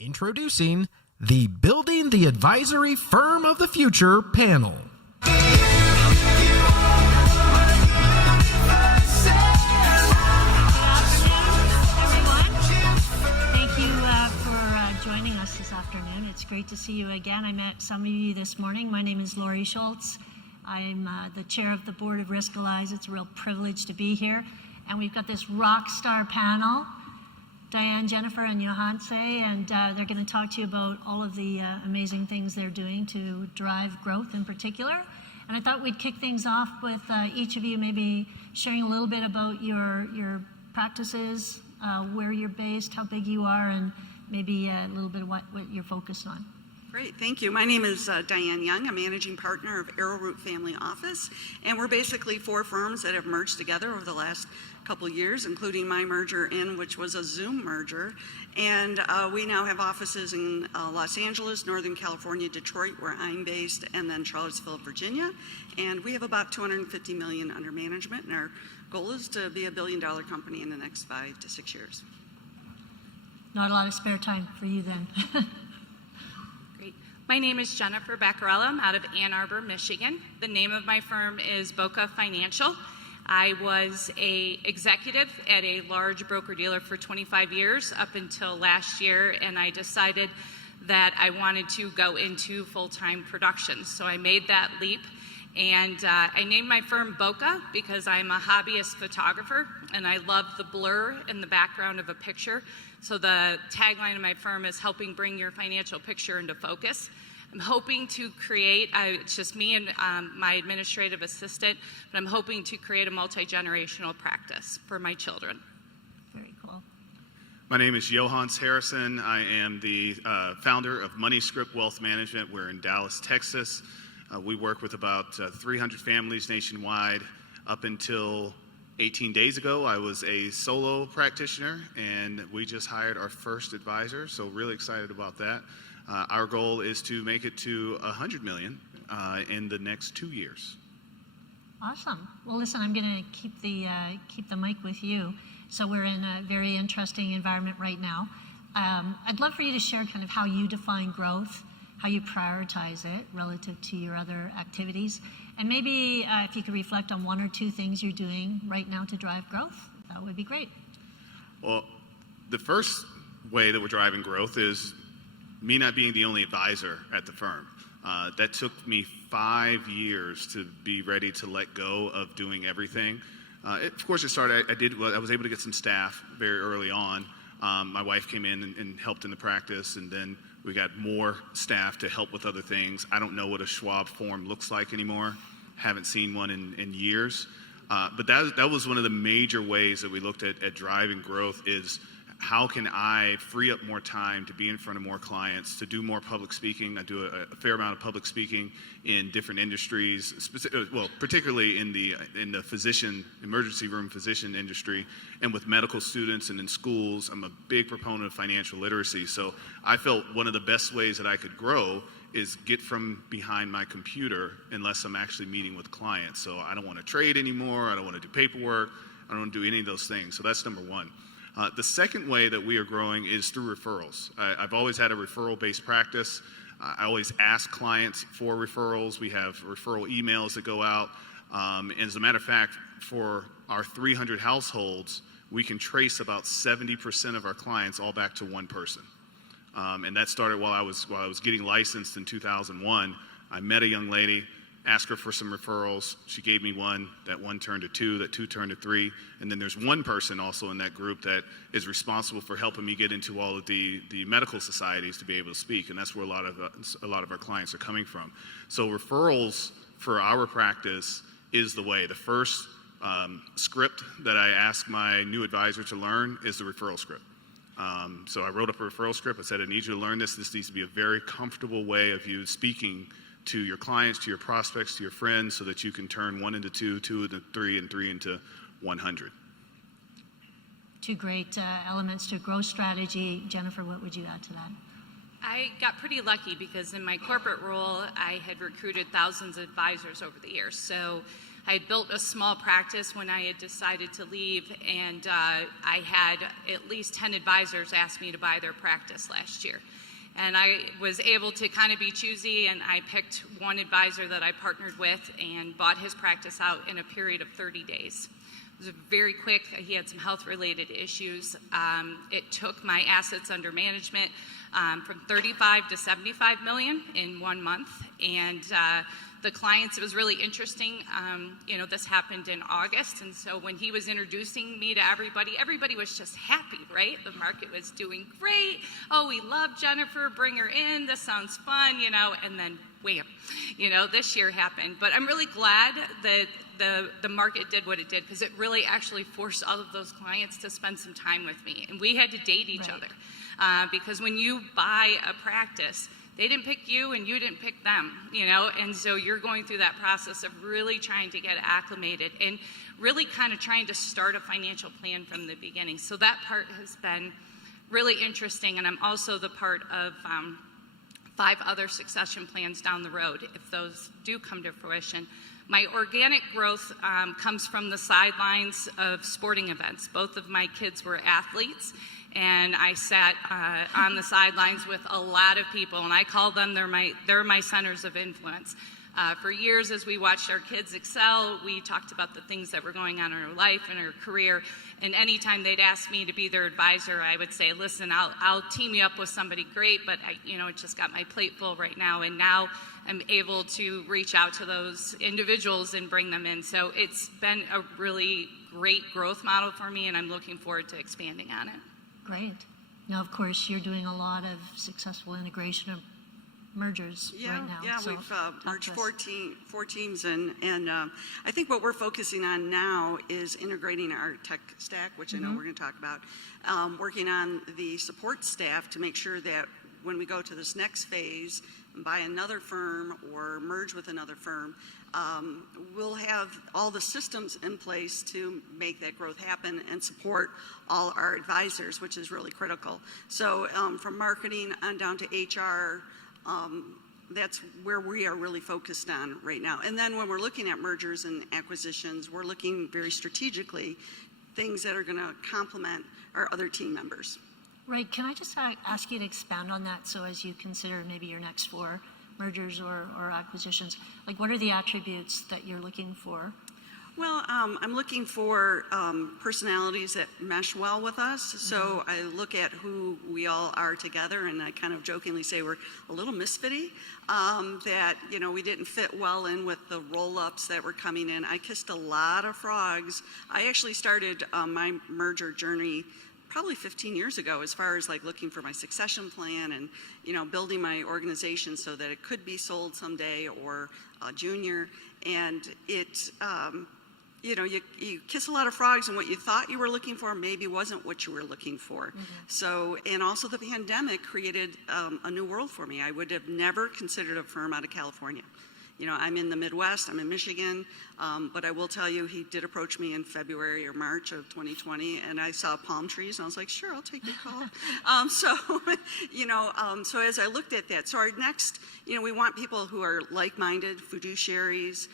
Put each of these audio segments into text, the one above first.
Introducing the Building the Advisory Firm of the Future panel. Thank you for joining us this afternoon. It's great to see you again. I met some of you this morning. My name is Lori Schultz. I'm the chair of the Board of Risk Allies. It's a real privilege to be here. And we've got this rock star panel, Diane, Jennifer, and Johanse, and they're going to talk to you about all of the amazing things they're doing to drive growth in particular. And I thought we'd kick things off with each of you maybe sharing a little bit about your practices, where you're based, how big you are, and maybe a little bit of what you're focused on. Great, thank you. My name is Diane Young. I'm managing partner of Arrowroot Family Office, and we're basically four firms that have merged together over the last couple years, including my merger which was a Zoom merger. And we now have offices in Los Angeles, Northern California, Detroit, where I'm based, and then Charlottesville, Virginia. And we have about $250 million under management, and our goal is to be $1 billion company in the next 5 to 6 years. Not a lot of spare time for you then. Great. My name is Jennifer Beccarella. I'm out of Ann Arbor, Michigan. The name of my firm is Boca Financial. I was an executive at a large broker-dealer for 25 years up until last year, and I decided that I wanted to go into full-time production. So I made that leap, and I named my firm Boca because I'm a hobbyist photographer, and I love the blur in the background of a picture. So the tagline of my firm is helping bring your financial picture into focus. I'm hoping to create, it's just me and my administrative assistant, but I'm hoping to create a multi-generational practice for my children. Very cool. My name is Johannes Harrison. I am the founder of MoneyScript Wealth Management. We're in Dallas, Texas. We work with about 300 families nationwide. Up until 18 days ago, I was a solo practitioner, and we just hired our first advisor, so really excited about that. Our goal is to make it to $100 million in the next 2 years. Awesome. Well, listen, I'm going to keep the mic with you. So we're in a very interesting environment right now. I'd love for you to share kind of how you define growth, how you prioritize it relative to your other activities, and maybe if you could reflect on one or two things you're doing right now to drive growth, that would be great. Well, the first way that we're driving growth is me not being the only advisor at the firm. That took me 5 years to be ready to let go of doing everything. Of course, it started, I was able to get some staff very early on. My wife came in and helped in the practice, and then we got more staff to help with other things. I don't know what a Schwab form looks like anymore. Haven't seen one in years. But that was one of the major ways that we looked at driving growth is how can I free up more time to be in front of more clients, to do more public speaking. I do a fair amount of public speaking in different industries, particularly in the emergency room physician industry, and with medical students and in schools. I'm a big proponent of financial literacy. So I felt one of the best ways that I could grow is get from behind my computer unless I'm actually meeting with clients. So I don't want to trade anymore. I don't want to do paperwork. I don't want to do any of those things. So that's number one. The second way that we are growing is through referrals. I've always had a referral-based practice. I always ask clients for referrals. We have referral emails that go out. And as a matter of fact, for our 300 households, we can trace about 70% of our clients all back to one person. And that started while I was getting licensed in 2001. I met a young lady, asked her for some referrals. She gave me one. That one turned to two. That two turned to three. And then there's one person also in that group that is responsible for helping me get into all of the medical societies to be able to speak. And that's where a lot of our clients are coming from. So referrals for our practice is the way. The first script that I ask my new advisor to learn is the referral script. So I wrote up a referral script. I said, I need you to learn this. This needs to be a very comfortable way of you speaking to your clients, to your prospects, to your friends, so that you can turn 1 into 2, 2 into 3, and 3 into 100. Two great elements to growth strategy. Jennifer, what would you add to that? I got pretty lucky because in my corporate role, I had recruited thousands of advisors over the years. So I had built a small practice when I had decided to leave, and I had at least 10 advisors ask me to buy their practice last year. And I was able to kind of be choosy, and I picked one advisor that I partnered with and bought his practice out in a period of 30 days. It was very quick. He had some health-related issues. It took my assets under management from 35 to 75 million in 1 month, and the clients, it was really interesting. This happened in August, and so when he was introducing me to everybody was just happy, right? The market was doing great. Oh, we love Jennifer, bring her in, this sounds fun, and then wham, this year happened. But I'm really glad that the market did what it did, because it really actually forced all of those clients to spend some time with me, and we had to date each other. Because when you buy a practice, they didn't pick you and you didn't pick them, and so you're going through that process of really trying to get acclimated and really kind of trying to start a financial plan from the beginning. So that part has been really interesting, and I'm also the part of 5 other succession plans down the road, if those do come to fruition. My organic growth comes from the sidelines of sporting events. Both of my kids were athletes, and I sat on the sidelines with a lot of people, and I call them, they're my centers of influence. For years, as we watched our kids excel, we talked about the things that were going on in our life and our career, and anytime they'd ask me to be their advisor, I would say, listen, I'll team you up with somebody great, but I just got my plate full right now, and now I'm able to reach out to those individuals and bring them in. So it's been a really great growth model for me, and I'm looking forward to expanding on it. Great. Now, of course, you're doing a lot of successful integration of mergers right now. Yeah, so we've merged four teams, and I think what we're focusing on now is integrating our tech stack, which I know we're going to talk about, working on the support staff to make sure that when we go to this next phase and buy another firm or merge with another firm, we'll have all the systems in place to make that growth happen and support all our advisors, which is really critical. So from marketing on down to HR, that's where we are really focused on right now. And then when we're looking at mergers and acquisitions, we're looking very strategically things that are going to complement our other team members. Right. Can I just ask you to expand on that? So as you consider maybe your next 4 mergers or acquisitions, like what are the attributes that you're looking for? Well, I'm looking for personalities that mesh well with us. So I look at who we all are together, and I kind of jokingly say we're a little misfitty, that, we didn't fit well in with the roll-ups that were coming in. I kissed a lot of frogs. I actually started my merger journey probably 15 years ago, as far as like looking for my succession plan and, building my organization so that it could be sold someday or junior. And it, you kiss a lot of frogs, and what you thought you were looking for maybe wasn't what you were looking for. So, and also the pandemic created a new world for me. I would have never considered a firm out of California. I'm in the Midwest, I'm in Michigan, but I will tell you, he did approach me in February or March of 2020, and I saw palm trees, and I was like, sure, I'll take your call. So as I looked at that, so our next, we want people who are like-minded, fiduciaries,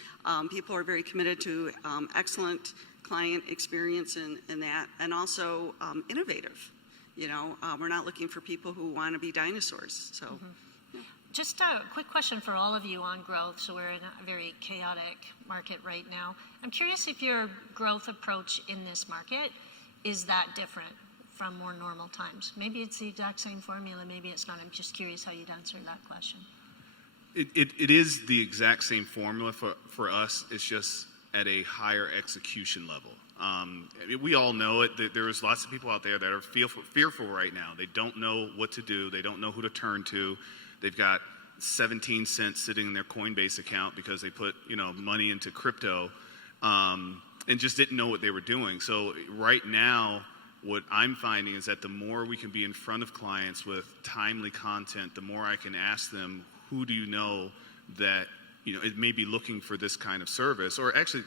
people who are very committed to excellent client experience in that, and also innovative. We're not looking for people who want to be dinosaurs, so. Just a quick question for all of you on growth. So we're in a very chaotic market right now. I'm curious if your growth approach in this market is that different from more normal times. Maybe it's the exact same formula, maybe it's not. I'm just curious how you'd answer that question. It is the exact same formula for us. It's just at a higher execution level. We all know it. There's lots of people out there that are fearful right now. They don't know what to do. They don't know who to turn to. They've got 17 cents sitting in their Coinbase account because they put, money into crypto, and just didn't know what they were doing. So right now, what I'm finding is that the more we can be in front of clients with timely content, the more I can ask them, who do you know that, it may be looking for this kind of service? Or actually,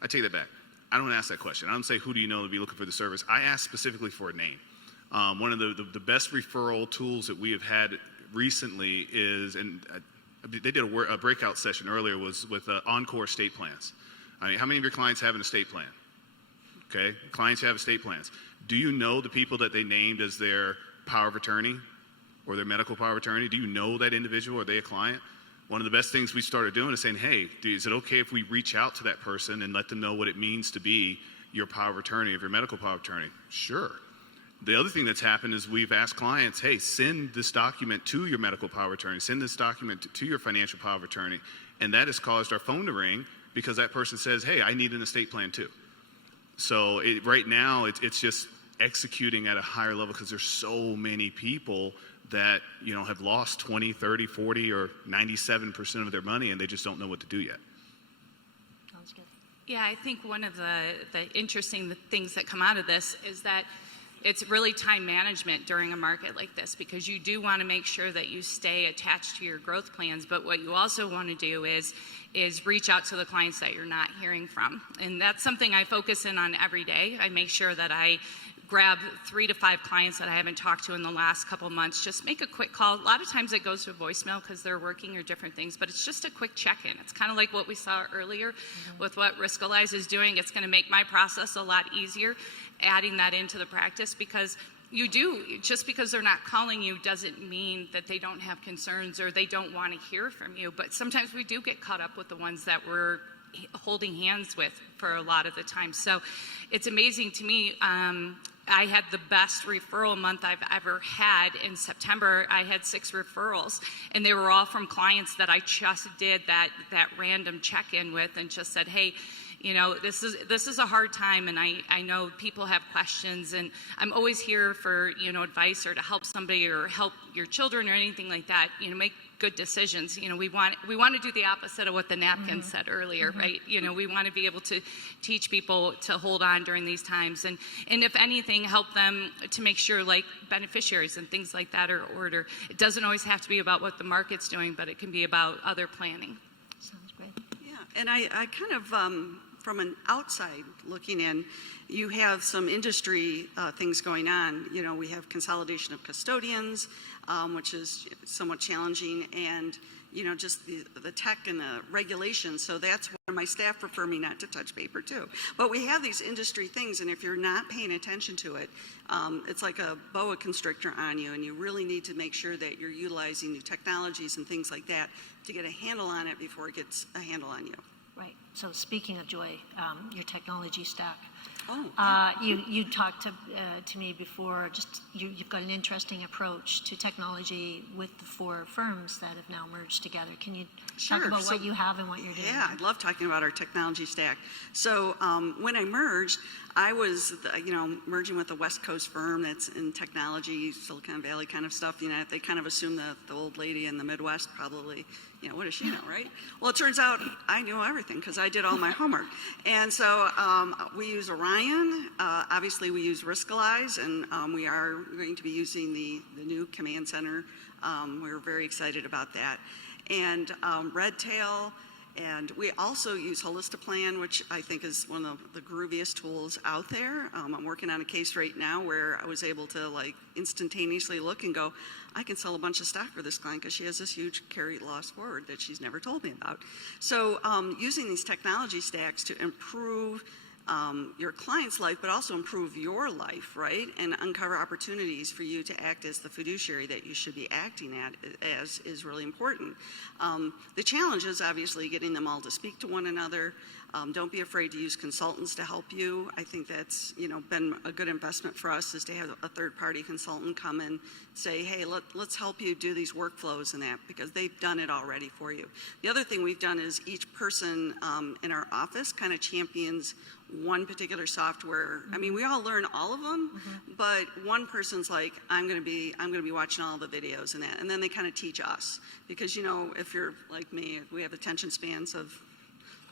I take that back. I don't ask that question. I don't say, who do you know to be looking for the service? I ask specifically for a name. One of the best referral tools that we have had recently is, and they did a breakout session earlier, was with Encore Estate Plans. I mean, how many of your clients have an estate plan? Okay, clients have estate plans. Do you know the people that they named as their power of attorney or their medical power of attorney? Do you know that individual? Are they a client? One of the best things we started doing is saying, hey, is it okay if we reach out to that person and let them know what it means to be your power of attorney, of your medical power of attorney? Sure. The other thing that's happened is we've asked clients, hey, send this document to your medical power of attorney, send this document to your financial power of attorney. And that has caused our phone to ring because that person says, hey, I need an estate plan too. So right now, it's just executing at a higher level because there's so many people that, you know, have lost 20, 30, 40, or 97% of their money, and they just don't know what to do yet. Sounds good. Yeah, I think one of the interesting things that come out of this is that it's really time management during a market like this, because you do want to make sure that you stay attached to your growth plans, but what you also want to do is reach out to the clients that you're not hearing from. And that's something I focus in on every day. I make sure that I grab 3 to 5 clients that I haven't talked to in the last couple months, just make a quick call. A lot of times it goes to a voicemail because they're working or different things, but it's just a quick check-in. It's kind of like what we saw earlier with what Riskalyze is doing. It's going to make my process a lot easier, adding that into the practice, because you do, just because they're not calling you doesn't mean that they don't have concerns or they don't want to hear from you. But sometimes we do get caught up with the ones that we're holding hands with for a lot of the time. So it's amazing to me. I had the best referral month I've ever had in September. I had 6 referrals, and they were all from clients that I just did that random check-in with and just said, hey, you know, this is a hard time, and I know people have questions, and I'm always here for, you know, advice or to help somebody or help your children or anything like that. You know, make good decisions. You know, we want to do the opposite of what the napkin said earlier, right? You know, we want to be able to teach people to hold on during these times, and if anything, help them to make sure, like beneficiaries and things like that are ordered. It doesn't always have to be about what the market's doing, but it can be about other planning. Sounds great. Yeah, and I kind of, from an outside looking in, you have some industry things going on. You know, we have consolidation of custodians, which is somewhat challenging, and, you know, just the tech and the regulations. So that's where my staff prefer me not to touch paper too. But we have these industry things, and if you're not paying attention to it, it's like a boa constrictor on you, and you really need to make sure that you're utilizing new technologies and things like that to get a handle on it before it gets a handle on you. Right. So speaking of Joy, your technology stack. Oh. You talked to me before. Just you've got an interesting approach to technology with the 4 firms that have now merged together. Can you talk about what you have and what you're doing? Yeah, I'd love talking about our technology stack. So when I merged, I was, you know, merging with a West Coast firm that's in technology, Silicon Valley kind of stuff. You know, they kind of assume the old lady in the Midwest probably, you know, what does she know, right? Well, it turns out I knew everything because I did all my homework. And so we use Orion. Obviously, we use Riskalyze, and we are going to be using the new command center. We're very excited about that. And Redtail. And we also use Holistiplan, which I think is one of the grooviest tools out there. I'm working on a case right now where I was able to like instantaneously look and go, I can sell a bunch of stock for this client because she has this huge carry loss forward that she's never told me about. So using these technology stacks to improve your client's life, but also improve your life, right? And uncover opportunities for you to act as the fiduciary that you should be acting as is really important. The challenge is obviously getting them all to speak to one another. Don't be afraid to use consultants to help you. I think that's, you know, been a good investment for us, is to have a third-party consultant come and say, hey, let's help you do these workflows and that, because they've done it already for you. The other thing we've done is each person in our office kind of champions one particular software. I mean, we all learn all of them, but one person's like, I'm going to be watching all the videos and that, and then they kind of teach us, because, you know, if you're like me, we have attention spans of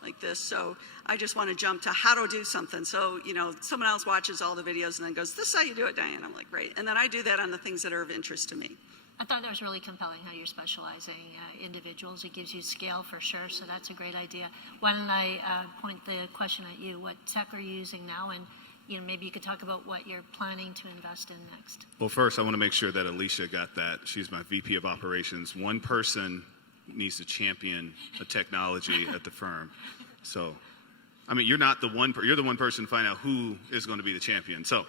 like this, so I just want to jump to how to do something. So, you know, someone else watches all the videos and then goes, this is how you do it, Diane. I'm like, great. And then I do that on the things that are of interest to me. I thought that was really compelling how you're specializing individuals. It gives you scale for sure, so that's a great idea. Why don't I point the question at you? What tech are you using now, and, you know, maybe you could talk about what you're planning to invest in next. Well, first, I want to make sure that Alicia got that. She's my VP of operations. One person needs to champion a technology at the firm. So I mean, you're not the one. You're the one person to find out who is going to be the champion. So,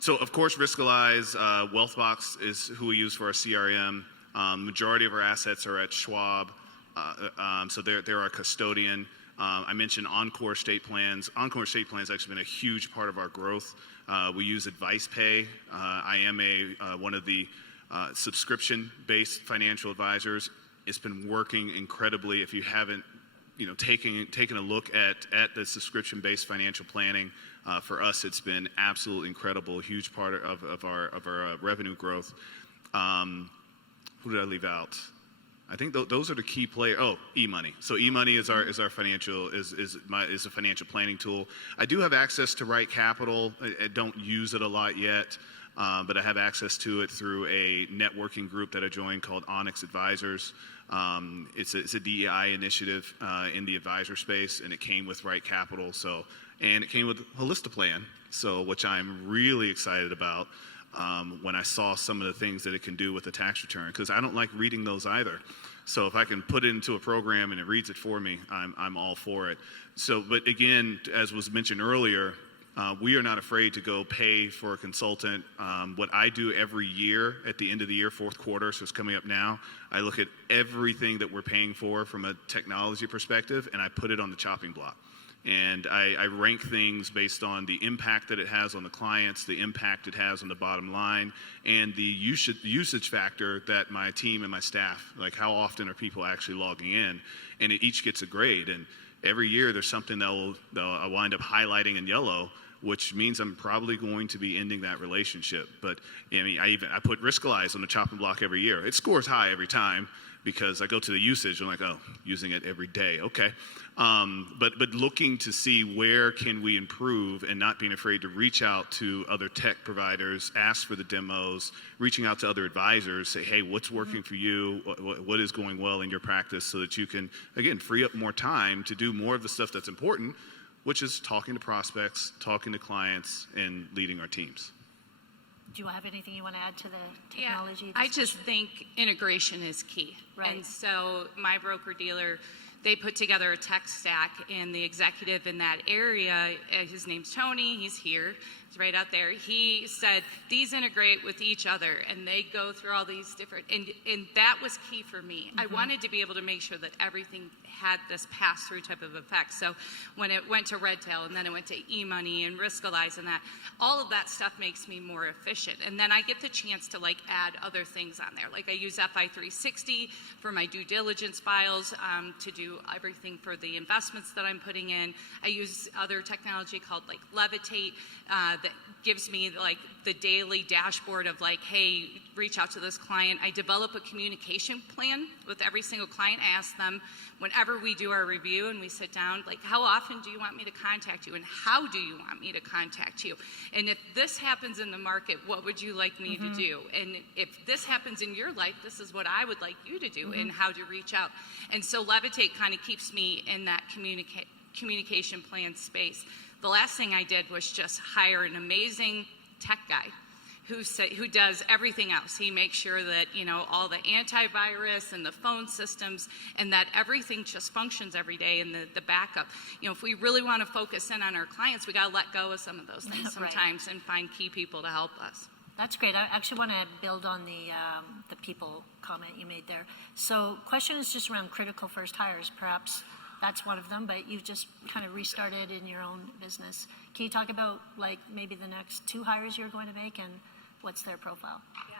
so of course, Riskalyze, WealthBox is who we use for our CRM. Majority of our assets are at Schwab, so they're our custodian. I mentioned Encore Estate Plans. Encore Estate Plans has actually been a huge part of our growth. We use AdvicePay. I am one of the subscription-based financial advisors. It's been working incredibly. If you haven't, taken a look at the subscription-based financial planning, for us, it's been absolutely incredible. Huge part of our revenue growth. Who did I leave out? I think those are the key players. Oh, eMoney. So eMoney is our financial is a financial planning tool. I do have access to Right Capital. I don't use it a lot yet, but I have access to it through a networking group that I joined called Onyx Advisors. It's a DEI initiative in the advisor space, and it came with Right Capital. And it came with Holistiplan, which I'm really excited about. When I saw some of the things that it can do with a tax return, because I don't like reading those either. So if I can put it into a program and it reads it for me, I'm all for it. But again, as was mentioned earlier, we are not afraid to go pay for a consultant. What I do every year at the end of the year, fourth quarter, so it's coming up now, I look at everything that we're paying for from a technology perspective, and I put it on the chopping block. And I rank things based on the impact that it has on the clients, the impact it has on the bottom line, and the usage factor that my team and my staff, like how often are people actually logging in, and it each gets a grade. And every year there's something that I'll wind up highlighting in yellow, which means I'm probably going to be ending that relationship. But I mean, I put Riskalyze on the chopping block every year. It scores high every time, because I go to the usage, I'm like, oh, using it every day, okay. But looking to see where can we improve, and not being afraid to reach out to other tech providers, ask for the demos, reaching out to other advisors, say, hey, what's working for you? What is going well in your practice, so that you can, again, free up more time to do more of the stuff that's important, which is talking to prospects, talking to clients, and leading our teams. Do you have anything you want to add to the technology? Yeah, I just think integration is key. Right. And so my broker-dealer, they put together a tech stack, and the executive in that area, his name's Tony, he's here, he's right out there. He said, these integrate with each other, and they go through all these different, and that was key for me. I wanted to be able to make sure that everything had this pass-through type of effect. So when it went to Redtail, and then it went to eMoney and Riskalyze, and that, all of that stuff makes me more efficient. And then I get the chance to add other things on there. Like I use FI360 for my due diligence files, to do everything for the investments that I'm putting in. I use other technology called Levitate, that gives me the daily dashboard of hey, reach out to this client. I develop a communication plan with every single client. I ask them, whenever we do our review and we sit down, how often do you want me to contact you, and how do you want me to contact you? And if this happens in the market, what would you like me to do? And if this happens in your life, this is what I would like you to do, and how to reach out. And so Levitate kind of keeps me in that communication plan space. The last thing I did was just hire an amazing tech guy who does everything else. He makes sure that, all the antivirus and the phone systems, and that everything just functions every day, and the backup. If we really want to focus in on our clients, we got to let go of some of those things sometimes, and find key people to help us. That's great. I actually want to build on the people comment you made there. So question is just around critical first hires. Perhaps that's one of them, but you've just kind of restarted in your own business. Can you talk about maybe the next 2 hires you're going to make, and what's their profile? Yeah.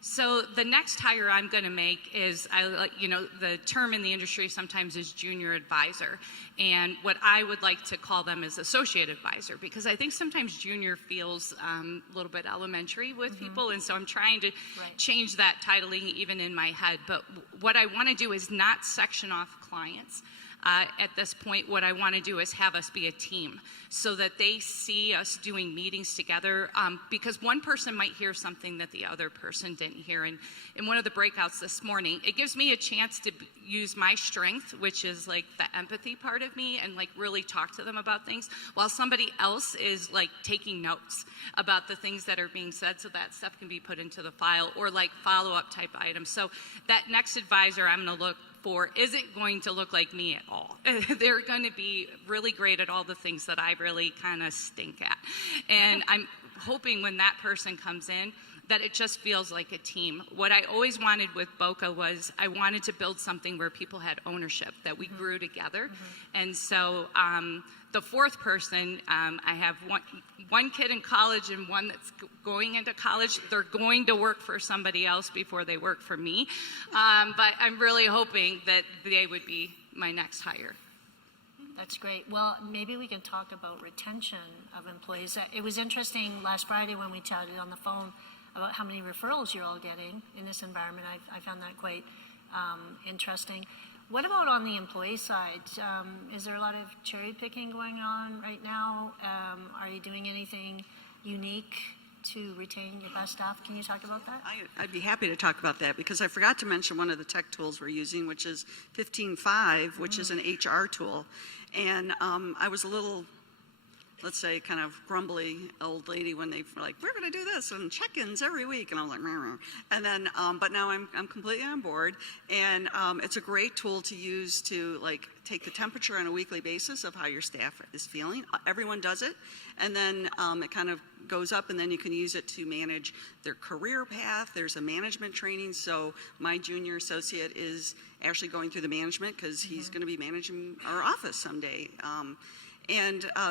So the next hire I'm going to make is, the term in the industry sometimes is junior advisor. And what I would like to call them is associate advisor, because I think sometimes junior feels a little bit elementary with people. And so I'm trying to change that titling even in my head. But what I want to do is not section off clients. At this point, what I want to do is have us be a team, so that they see us doing meetings together, because one person might hear something that the other person didn't hear. And in one of the breakouts this morning, it gives me a chance to use my strength, which is the empathy part of me, and really talk to them about things, while somebody else is taking notes about the things that are being said, so that stuff can be put into the file, or follow-up type items. So that next advisor, I'm going to look for isn't going to look like me at all. They're going to be really great at all the things that I really kind of stink at. And I'm hoping when that person comes in, that it just feels like a team. What I always wanted with Boca was I wanted to build something where people had ownership, that we grew together. And so the fourth person, I have one kid in college and one that's going into college. They're going to work for somebody else before they work for me. But I'm really hoping that they would be my next hire. That's great. Well, maybe we can talk about retention of employees. It was interesting last Friday when we chatted on the phone about how many referrals you're all getting in this environment. I found that quite interesting. What about on the employee side? Is there a lot of cherry picking going on right now? Are you doing anything unique to retain your best staff? Can you talk about that? I'd be happy to talk about that because I forgot to mention one of the tech tools we're using, which is 15Five, which is an HR tool. And I was a little, let's say, kind of grumbly old lady when they were like, we're going to do this and check-ins every week. And I was like, meh. And then, but now I'm completely on board. And it's a great tool to use to like take the temperature on a weekly basis of how your staff is feeling. Everyone does it. And then it kind of goes up, and then you can use it to manage their career path. There's a management training. So my junior associate is actually going through the management because he's going to be managing our office someday.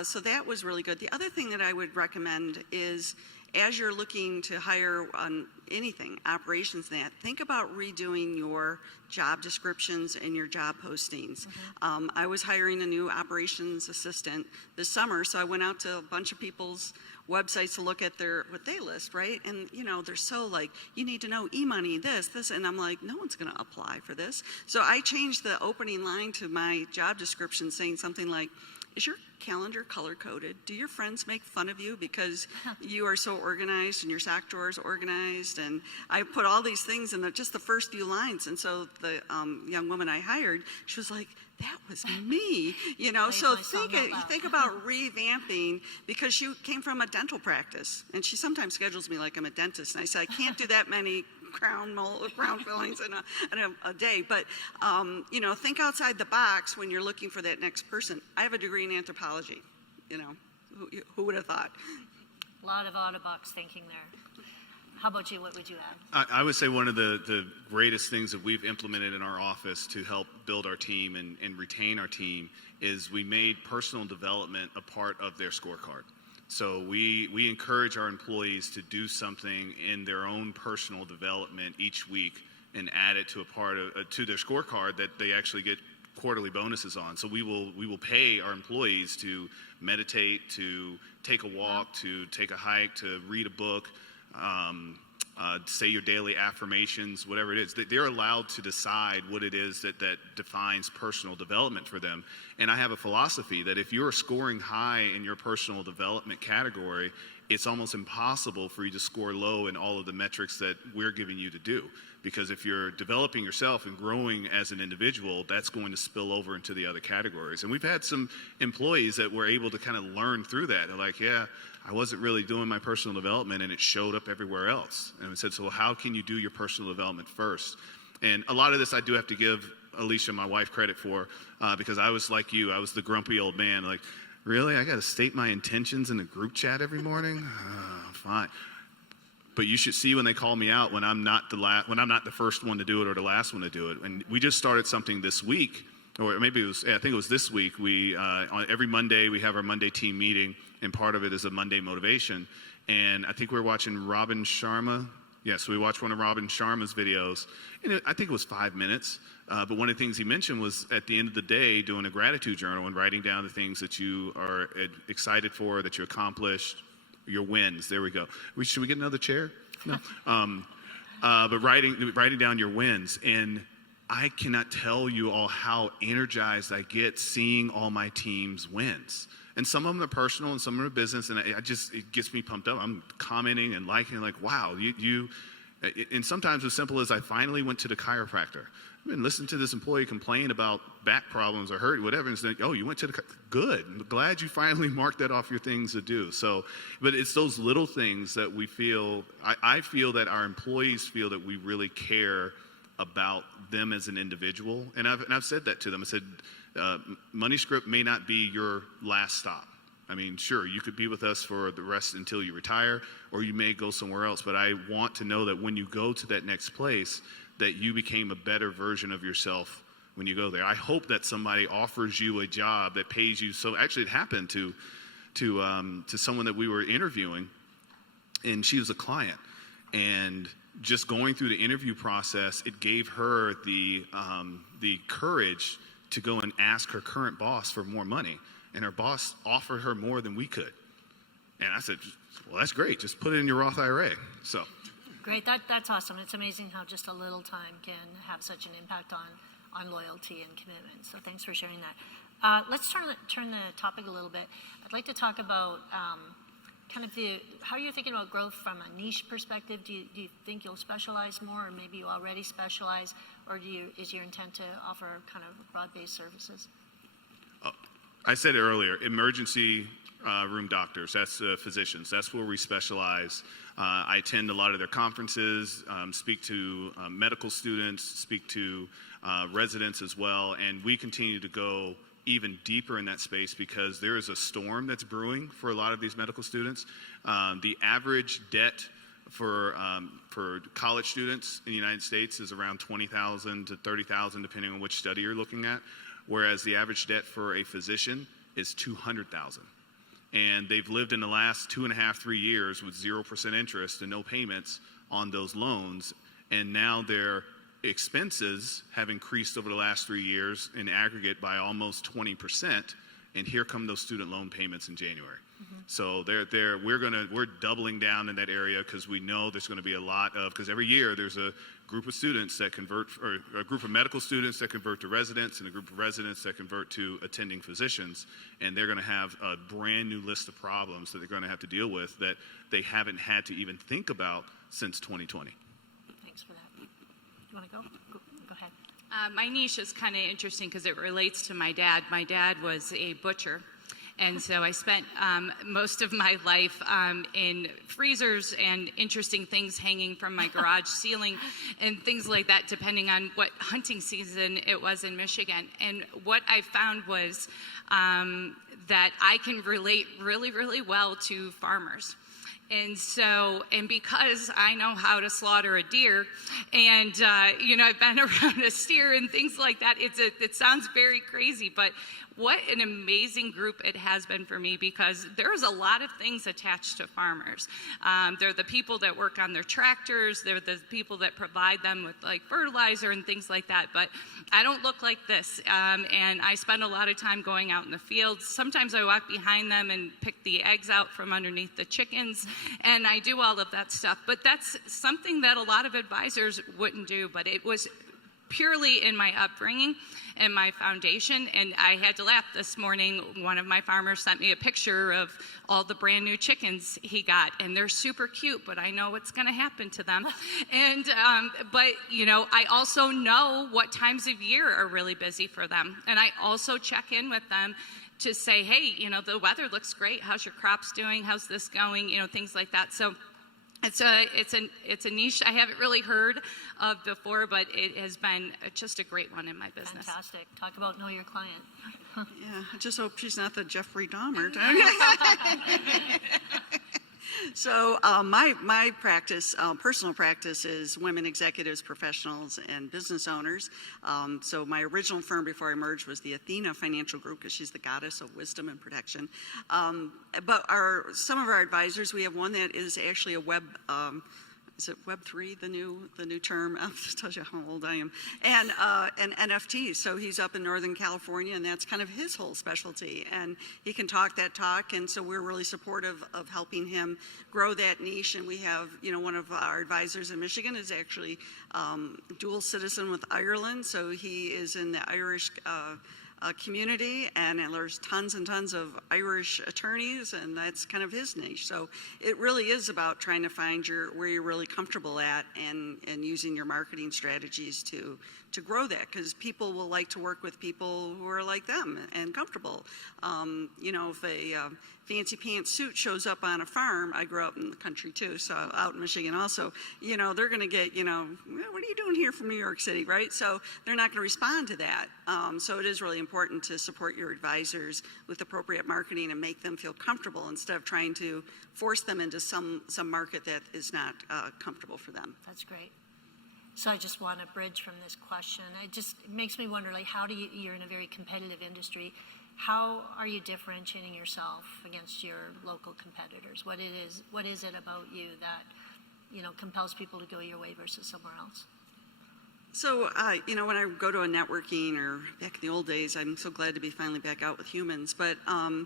So that was really good. The other thing that I would recommend is as you're looking to hire on anything, operations, think about redoing your job descriptions and your job postings. I was hiring a new operations assistant this summer, so I went out to a bunch of people's websites to look at what they list, right? And they're so like, you need to know e-money, this, and I'm like, no one's going to apply for this. So I changed the opening line to my job description saying something like, is your calendar color-coded? Do your friends make fun of you because you are so organized and your sock drawer is organized? And I put all these things in just the first few lines. And so the young woman I hired, she was like, that was me, So think about revamping, because she came from a dental practice, and she sometimes schedules me like I'm a dentist. And I said, I can't do that many crown fillings in a day. But, think outside the box when you're looking for that next person. I have a degree in anthropology, who would have thought? A lot of out-of-box thinking there. How about you? What would you add? I would say one of the greatest things that we've implemented in our office to help build our team and retain our team is we made personal development a part of their scorecard. So we encourage our employees to do something in their own personal development each week and add it to a part of to their scorecard that they actually get quarterly bonuses on. So we will pay our employees to meditate, to take a walk, to take a hike, to read a book, say your daily affirmations, whatever it is. They're allowed to decide what it is that defines personal development for them. And I have a philosophy that if you're scoring high in your personal development category, it's almost impossible for you to score low in all of the metrics that we're giving you to do. Because if you're developing yourself and growing as an individual, that's going to spill over into the other categories. And we've had some employees that were able to kind of learn through that. They're like, yeah, I wasn't really doing my personal development, and it showed up everywhere else. And we said, so how can you do your personal development first? And a lot of this I do have to give Alicia, my wife, credit for, because I was like you. I was the grumpy old man. Like, really? I got to state my intentions in the group chat every morning? Fine. But you should see when they call me out when I'm not the first one to do it or the last one to do it. And we just started something this week, or maybe I think it was this week. We on every Monday we have our Monday team meeting, and part of it is a Monday motivation. And I think we're watching Robin Sharma. Yes, we watched one of Robin Sharma's videos, and I think it was 5 minutes. But one of the things he mentioned was at the end of the day doing a gratitude journal and writing down the things that you are excited for, that you accomplished, your wins. There we go. Should we get another chair? No. But writing down your wins. And I cannot tell you all how energized I get seeing all my team's wins. And some of them are personal and some of them are business, and it gets me pumped up. I'm commenting and liking, like, wow, and sometimes as simple as I finally went to the chiropractor. I've been listening to this employee complain about back problems or hurt, whatever, and saying, oh, you went to good. I'm glad you finally marked that off your things to do. So, but it's those little things that we feel, I feel that our employees feel that we really care about them as an individual. And I've said that to them. I said, MoneyScript may not be your last stop. I mean, sure, you could be with us for the rest until you retire, or you may go somewhere else. But I want to know that when you go to that next place, that you became a better version of yourself when you go there. I hope that somebody offers you a job that pays you. So actually, it happened to someone that we were interviewing, and she was a client. And just going through the interview process, it gave her the courage to go and ask her current boss for more money. And her boss offered her more than we could. And I said, well, that's great. Just put it in your Roth IRA. So. Great. That's awesome. It's amazing how just a little time can have such an impact on loyalty and commitment. So thanks for sharing that. Let's turn the topic a little bit. I'd like to talk about kind of how you're thinking about growth from a niche perspective. Do you think you'll specialize more, or maybe you already specialize, or is your intent to offer kind of broad-based services? I said it earlier, emergency room doctors, that's physicians. That's where we specialize. I attend a lot of their conferences, speak to medical students, speak to residents as well, and we continue to go even deeper in that space because there is a storm that's brewing for a lot of these medical students. The average debt for college students in the United States is around $20,000 to $30,000, depending on which study you're looking at, whereas the average debt for a physician is $200,000. And they've lived in the last 2.5, 3 years with 0% interest and no payments on those loans, and now their expenses have increased over the last 3 years in aggregate by almost 20%, and here come those student loan payments in January. Mm-hmm. So we're doubling down in that area because we know there's going to be a lot of, because every year there's a group of students that convert, or a group of medical students that convert to residents, and a group of residents that convert to attending physicians, and they're going to have a brand new list of problems that they're going to have to deal with that they haven't had to even think about since 2020. Thanks for that. You want to go? Go ahead. My niche is kind of interesting because it relates to my dad. My dad was a butcher. And so I spent most of my life in freezers and interesting things hanging from my garage ceiling and things like that, depending on what hunting season it was in Michigan. And what I found was that I can relate really, really well to farmers. And so, and because I know how to slaughter a deer, and I've been around a steer and things like that, it sounds very crazy, but what an amazing group it has been for me, because there's a lot of things attached to farmers. They're the people that work on their tractors, they're the people that provide them with like fertilizer and things like that, but I don't look like this, and I spend a lot of time going out in the fields. Sometimes I walk behind them and pick the eggs out from underneath the chickens, and I do all of that stuff, but that's something that a lot of advisors wouldn't do, but it was purely in my upbringing and my foundation. And I had to laugh this morning. One of my farmers sent me a picture of all the brand new chickens he got, and they're super cute, but I know what's going to happen to them. And but I also know what times of year are really busy for them, and I also check in with them to say, hey, the weather looks great, how's your crops doing, how's this going, things like that. So it's a niche I haven't really heard of before, but it has been just a great one in my business. Fantastic. Talk about know your client. Yeah, I just hope she's not the Jeffrey Dahmer. So my practice, personal practice, is women executives, professionals, and business owners. So my original firm before I merged was the Athena Financial Group, because she's the goddess of wisdom and protection. But some of our advisors, we have one that is actually a web. Is it Web3, the new term? That tells you how old I am. And NFT. So he's up in Northern California, and that's kind of his whole specialty. And he can talk that talk, and so we're really supportive of helping him grow that niche. And we have, one of our advisors in Michigan is actually dual citizen with Ireland, so he is in the Irish community, and there's tons and tons of Irish attorneys, and that's kind of his niche. So it really is about trying to find where you're really comfortable at, and using your marketing strategies to grow that, because people will like to work with people who are like them and comfortable. If a fancy pants suit shows up on a farm, I grew up in the country too, so out in Michigan also, they're going to get, what are you doing here from New York City, right? So they're not going to respond to that. So it is really important to support your advisors with appropriate marketing and make them feel comfortable instead of trying to force them into some market that is not comfortable for them. That's great. So I just want to bridge from this question. It makes me wonder, like, you're in a very competitive industry. How are you differentiating yourself against your local competitors? What is it about you that, compels people to go your way versus somewhere else? So, when I go to a networking, or back in the old days, I'm so glad to be finally back out with humans. But I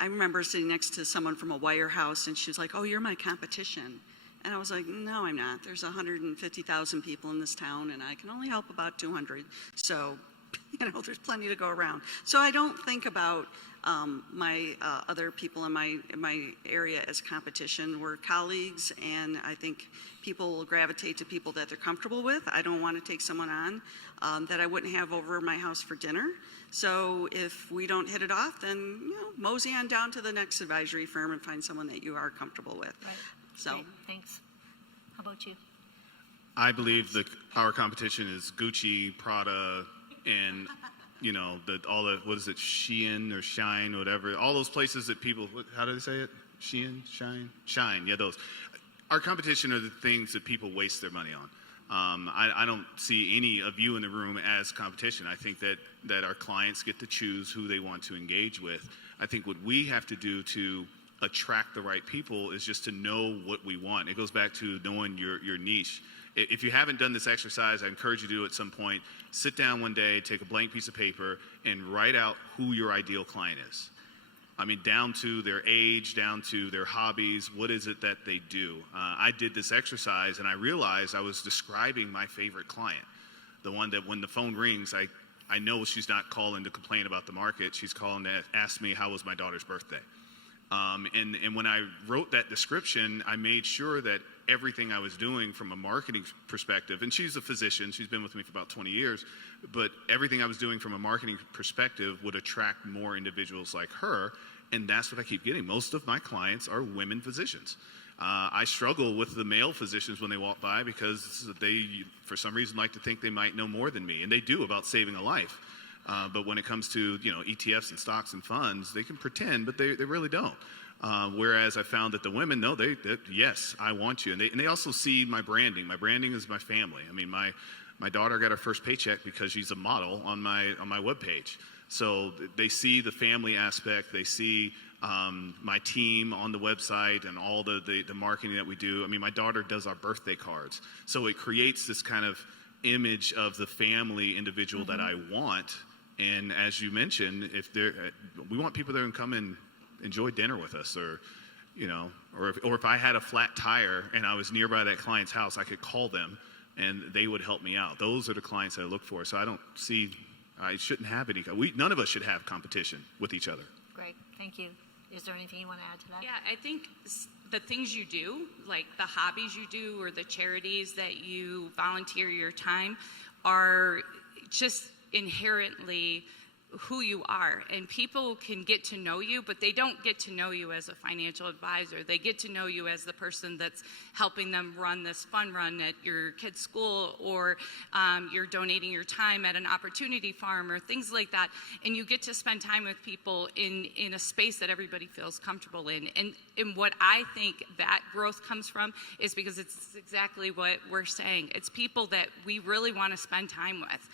remember sitting next to someone from a wirehouse, and she was like, "Oh, you're my competition." And I was like, "No, I'm not. There's 150,000 people in this town, and I can only help about 200. So, there's plenty to go around." So I don't think about my other people in my area as competition. We're colleagues, and I think people will gravitate to people that they're comfortable with. I don't want to take someone on that I wouldn't have over my house for dinner. So if we don't hit it off, then mosey on down to the next advisory firm and find someone that you are comfortable with. Right. So okay, thanks. How about you? I believe our competition is Gucci, Prada, and all the what is it, Shein or Shine, whatever, all those places that people, how do they say it? Shein, Shine, yeah, those. Our competition are the things that people waste their money on. I don't see any of you in the room as competition. I think that our clients get to choose who they want to engage with. I think what we have to do to attract the right people is just to know what we want. It goes back to knowing your niche. If you haven't done this exercise, I encourage you to do it at some point. Sit down one day, take a blank piece of paper, and write out who your ideal client is. I mean, down to their age, down to their hobbies, what is it that they do? I did this exercise, and I realized I was describing my favorite client. The one that when the phone rings, I know she's not calling to complain about the market. She's calling to ask me how was my daughter's birthday. And when I wrote that description, I made sure that everything I was doing from a marketing perspective, and she's a physician, she's been with me for about 20 years, but everything I was doing from a marketing perspective would attract more individuals like her, and that's what I keep getting. Most of my clients are women physicians. I struggle with the male physicians when they walk by because they, for some reason, like to think they might know more than me, and they do about saving a life. But when it comes to ETFs and stocks and funds, they can pretend, but they really don't. Whereas I found that the women, no, yes, I want you, and they also see my branding. My branding is my family. I mean, my daughter got her first paycheck because she's a model on my webpage. So they see the family aspect. They see my team on the website and all the marketing that we do. I mean, my daughter does our birthday cards, so it creates this kind of image of the family individual that I want. And as you mentioned, we want people that can come and enjoy dinner with us, or if I had a flat tire and I was nearby that client's house, I could call them and they would help me out. Those are the clients I look for. So I shouldn't have any. None of us should have competition with each other. Great, thank you. Is there anything you want to add to that? Yeah, I think the things you do, like the hobbies you do or the charities that you volunteer your time, are just inherently who you are, and people can get to know you, but they don't get to know you as a financial advisor. They get to know you as the person that's helping them run this fun run at your kid's school, or you're donating your time at an opportunity farm or things like that, and you get to spend time with people in a space that everybody feels comfortable in. And what I think that growth comes from is because it's exactly what we're saying. It's people that we really want to spend time with.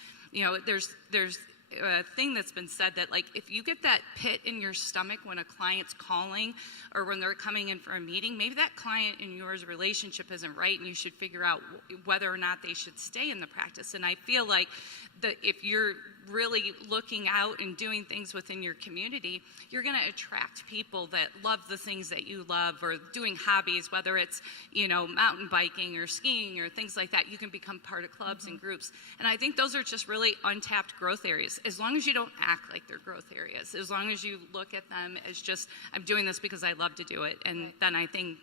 There's a thing that's been said that, like, if you get that pit in your stomach when a client's calling or when they're coming in for a meeting, maybe that client and yours relationship isn't right, and you should figure out whether or not they should stay in the practice. And I feel like that if you're really looking out and doing things within your community, you're going to attract people that love the things that you love, or doing hobbies, whether it's mountain biking or skiing or things like that. You can become part of clubs and groups, and I think those are just really untapped growth areas. areas, as long as you don't act like they're growth areas, as long as you look at them as just, I'm doing this because I love to do it, and then I think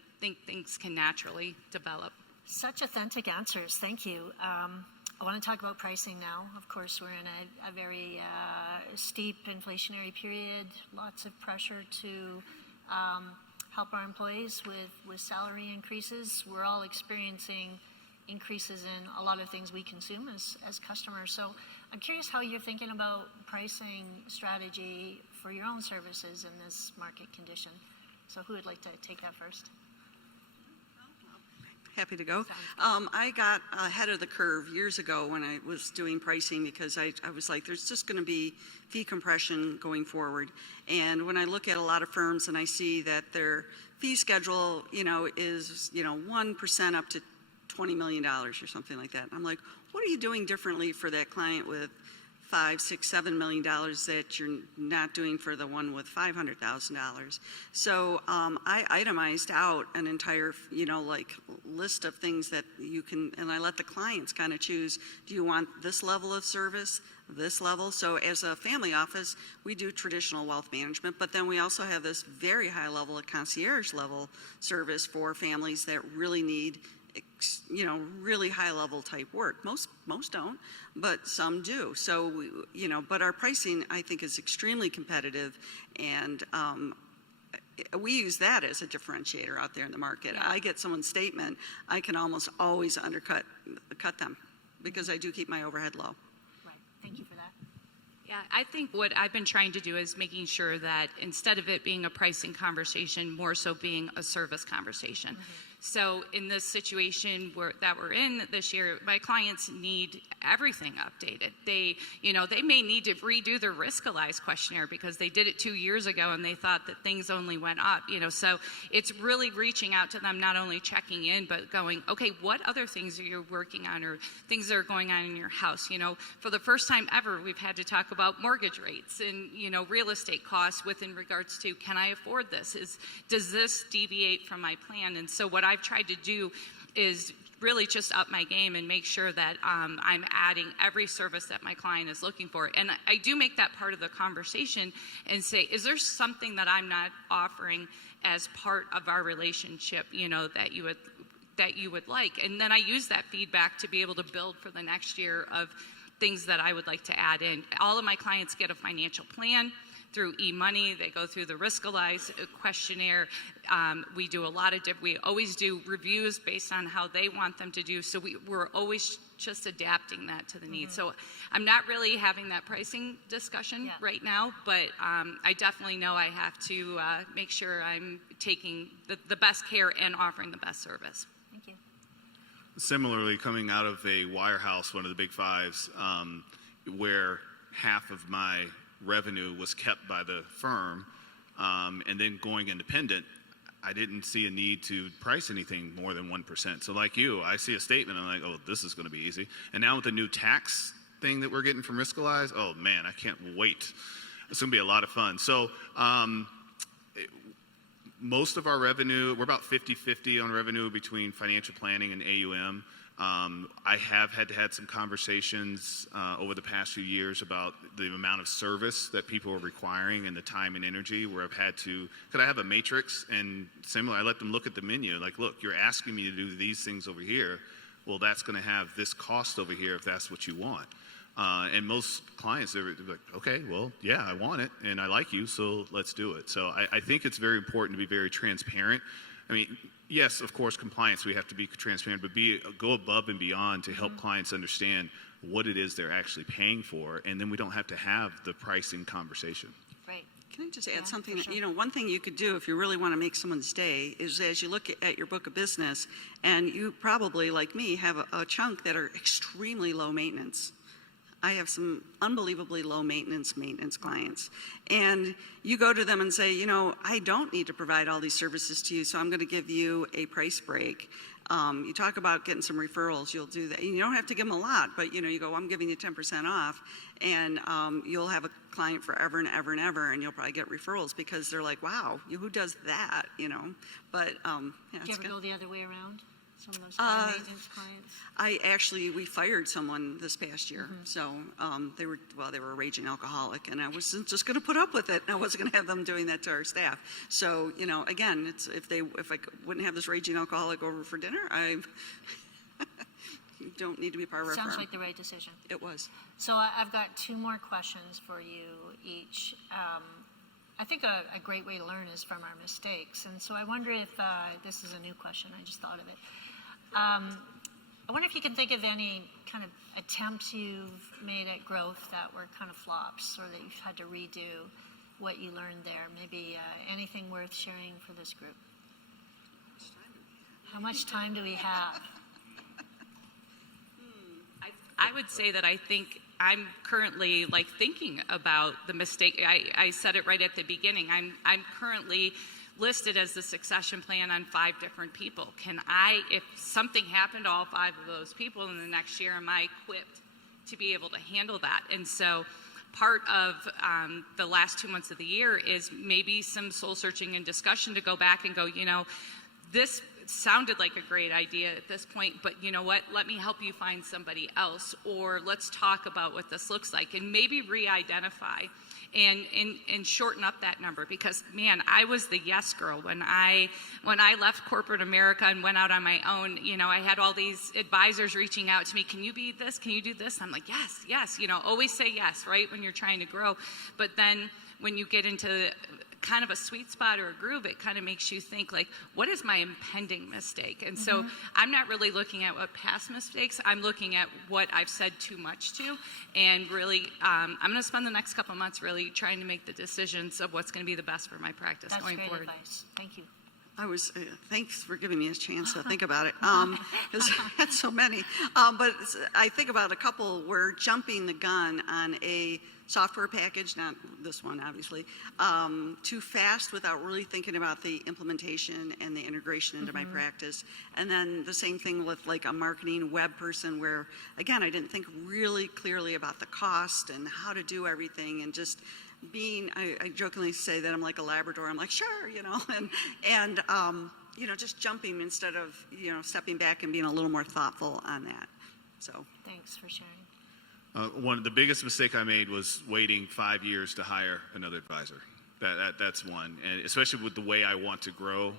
things can naturally develop. Such authentic answers. Thank you. I want to talk about pricing now. Of course, we're in a very steep inflationary period, lots of pressure to help our employees with salary increases. We're all experiencing increases in a lot of things we consume as customers. So I'm curious how you're thinking about pricing strategy for your own services in this market condition. So who would like to take that first? Happy to go. I got ahead of the curve years ago when I was doing pricing because I was like, there's just going to be fee compression going forward. And when I look at a lot of firms and I see that their fee schedule, is, 1% up to $20 million or something like that. I'm like, what are you doing differently for that client with $5, $6, $7 million that you're not doing for the one with $500,000? So I itemized out an entire, list of things that you can, and I let the clients kind of choose. Do you want this level of service, this level? So as a family office, we do traditional wealth management, but then we also have this very high level of concierge level service for families that really need really high level type work. Most don't, but some do. So, but our pricing, I think, is extremely competitive, and we use that as a differentiator out there in the market. Yeah. I get someone's statement, I can almost always cut them because I do keep my overhead low. Right. Thank you for that. Yeah, I think what I've been trying to do is making sure that instead of it being a pricing conversation, more so being a service conversation. Mm-hmm. So in this situation that we're in this year, my clients need everything updated. They may need to redo their Riskalyze questionnaire because they did it 2 years ago and they thought that things only went up. So it's really reaching out to them, not only checking in, but going, okay, what other things are you working on or things that are going on in your house? For the first time ever, we've had to talk about mortgage rates and real estate costs in regards to, can I afford this? Does this deviate from my plan? And so what I've tried to do is really just up my game and make sure that I'm adding every service that my client is looking for. And I do make that part of the conversation and say, is there something that I'm not offering as part of our relationship, that you would like? And then I use that feedback to be able to build for the next year of things that I would like to add in. All of my clients get a financial plan through eMoney. They go through the Riskalyze questionnaire. We do a lot of we always do reviews based on how they want them to do. So we're always just adapting that to the needs. So I'm not really having that pricing discussion right now, but I definitely know I have to make sure I'm taking the best care and offering the best service. Thank you. Similarly, coming out of a wirehouse, one of the big fives, where half of my revenue was kept by the firm, and then going independent, I didn't see a need to price anything more than 1%. So like you, I see a statement, I'm like, oh, this is going to be easy. And now with the new tax thing that we're getting from Riskalyze, oh man, I can't wait. It's going to be a lot of fun. So most of our revenue, we're about 50-50 on revenue between financial planning and AUM. I have had some conversations over the past few years about the amount of service that people are requiring and the time and energy where I've had to, could I have a matrix? And similar, I let them look at the menu, like, look, you're asking me to do these things over here. Well, that's going to have this cost over here if that's what you want. And most clients, they're like, okay, well, yeah, I want it and I like you, so let's do it. So I think it's very important to be very transparent. I mean, yes, of course, compliance, we have to be transparent, but go above and beyond to help clients understand what it is they're actually paying for, and then we don't have to have the pricing conversation. Right. Can I just add something? Sure. One thing you could do if you really want to make someone stay is as you look at your book of business, and you probably, like me, have a chunk that are extremely low maintenance. I have some unbelievably low maintenance clients. And you go to them and say, I don't need to provide all these services to you, so I'm going to give you a price break. You talk about getting some referrals, you'll do that. You don't have to give them a lot, but you go, I'm giving you 10% off, and you'll have a client forever and ever and ever, and you'll probably get referrals because they're like, wow, who does that, But Do you ever go the other way around? some of those high maintenance clients? We fired someone this past year. So they were a raging alcoholic, and I wasn't just going to put up with it. I wasn't going to have them doing that to our staff. So, again, if I wouldn't have this raging alcoholic over for dinner, I don't need to be part of our Sounds firm. like the right decision. It was. So I've got two more questions for you each. I think a great way to learn is from our mistakes. And so I wonder if this is a new question. I just thought of it. I wonder if you can think of any kind of attempts you've made at growth that were kind of flops, or that you've had to redo what you learned there. Maybe anything worth sharing for this group. How much time do we have? I would say that I think I'm currently thinking about the mistake. I said it right at the beginning. I'm currently listed as the succession plan on 5 different people. If something happened to all 5 of those people in the next year, am I equipped to be able to handle that? And so part of the last 2 months of the year is maybe some soul searching and discussion to go back and go, this sounded like a great idea at this point, but you know what, let me help you find somebody else, or let's talk about what this looks like, and maybe re-identify and shorten up that number. Because man, I was the yes girl when I left corporate America and went out on my own. I had all these advisors reaching out to me, can you be this, can you do this? I'm like, yes, always say yes, right, when you're trying to grow. But then when you get into kind of a sweet spot or a groove, it kind of makes you think what is my impending mistake? And so I'm not really looking at what past mistakes, I'm looking at what I've said too much to, and really I'm going to spend the next couple of months really trying to make the decisions of what's going to be the best for my practice going forward. That's great advice. Thank you. Thanks for giving me a chance to think about it, because I had so many. But I think about a couple where jumping the gun on a software package, not this one obviously, too fast without really thinking about the implementation and the integration into my practice. And then the same thing with a marketing web person where, again, I didn't think really clearly about the cost and how to do everything, and just I jokingly say that I'm like a Labrador. I'm like, sure, and just jumping instead of, stepping back and being a little more thoughtful on that. So Thanks for sharing. One of the biggest mistake I made was waiting 5 years to hire another advisor. That's one, and especially with the way I want to grow,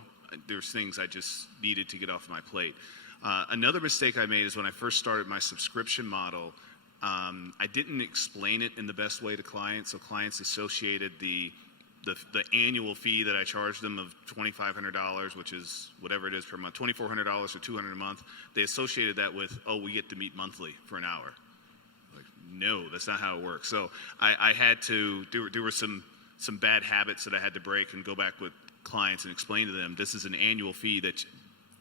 there's things I just needed to get off my plate. Another mistake I made is when I first started my subscription model. I didn't explain it in the best way to clients, so clients associated the annual fee that I charged them of $2,500, which is whatever it is per month, $2,400 or $200 a month. They associated that with, we get to meet monthly for an hour. No, that's not how it works. So I had to, there were some bad habits that I had to break and go back with clients and explain to them, this is an annual fee that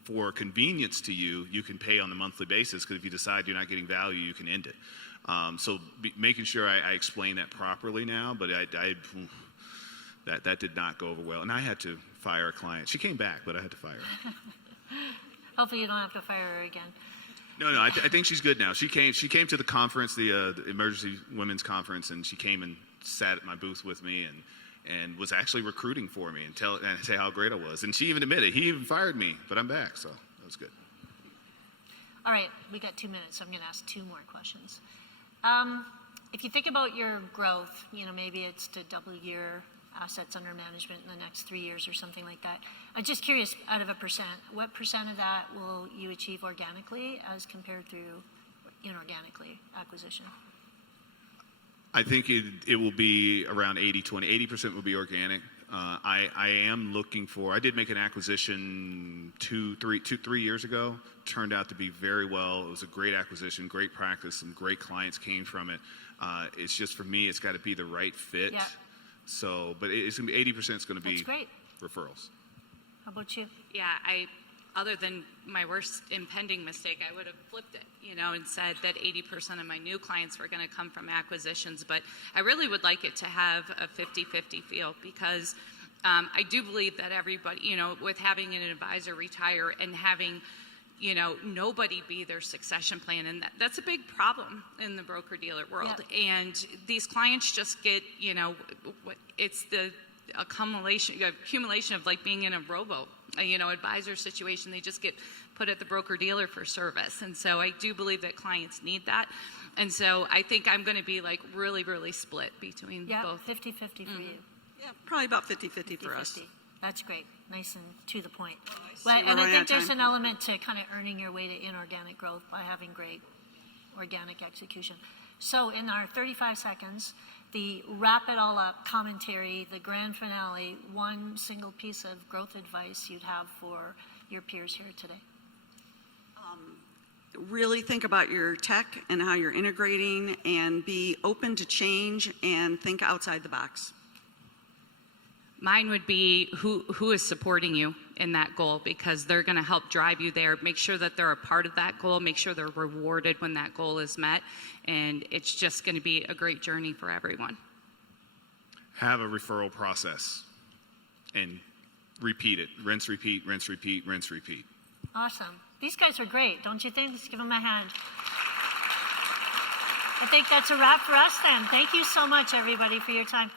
for convenience to you, you can pay on a monthly basis, because if you decide you're not getting value, you can end it. So making sure I explain that properly now, but that did not go over well. And I had to fire a client. She came back, but I had to fire her. Hopefully you don't have to fire her again. No, I think she's good now. She came to the conference, the Emergency Women's Conference, and she came and sat at my booth with me and was actually recruiting for me and say how great I was. And she even admitted, he even fired me, but I'm back, so that was good. All right, we got 2 minutes, so I'm going to ask 2 more questions. If you think about your growth, maybe it's to double your assets under management in the next 3 years or something like that. I'm just curious, out of a percent, what percent of that will you achieve organically as compared to inorganically acquisition? I think it will be around 80-20. 80% will be organic. I am looking for, I did make an acquisition 3 years ago. Turned out to be very well. It was a great acquisition, great practice, some great clients came from it. It's just, for me, it's got to be the right fit. Yeah. So, but it's going to be 80% is going to be great. Referrals. How about you? Yeah, other than my worst impending mistake, I would have flipped it, and said that 80% of my new clients were going to come from acquisitions. But I really would like it to have a 50-50 feel, because I do believe that everybody, with having an advisor retire and having, nobody be their succession plan, and that's a big problem in the broker-dealer world. Yeah. And these clients just get, it's the accumulation of being in a rowboat, advisor situation. They just get put at the broker dealer for service. And so I do believe that clients need that. And so I think I'm going to be like really, really split between both. 50-50 for you. Yeah, probably about 50-50 for us. 50-50. That's great. Nice and to the point. see Well, we're and I running out think of there's time. an element to kind of earning your way to inorganic growth by having great organic execution. So in our 35 seconds, the wrap it all up commentary, the grand finale, one single piece of growth advice you'd have for your peers here today. Really think about your tech and how you're integrating, and be open to change and think outside the box. Mine would be who is supporting you in that goal, because they're going to help drive you there. Make sure that they're a part of that goal. Make sure they're rewarded when that goal is met. And it's just going to be a great journey for everyone. Have a referral process and repeat it. Rinse, repeat, rinse, repeat, rinse, repeat. Awesome. These guys are great, don't you think? Let's give them a hand. I think that's a wrap for us then. Thank you so much, everybody, for your time.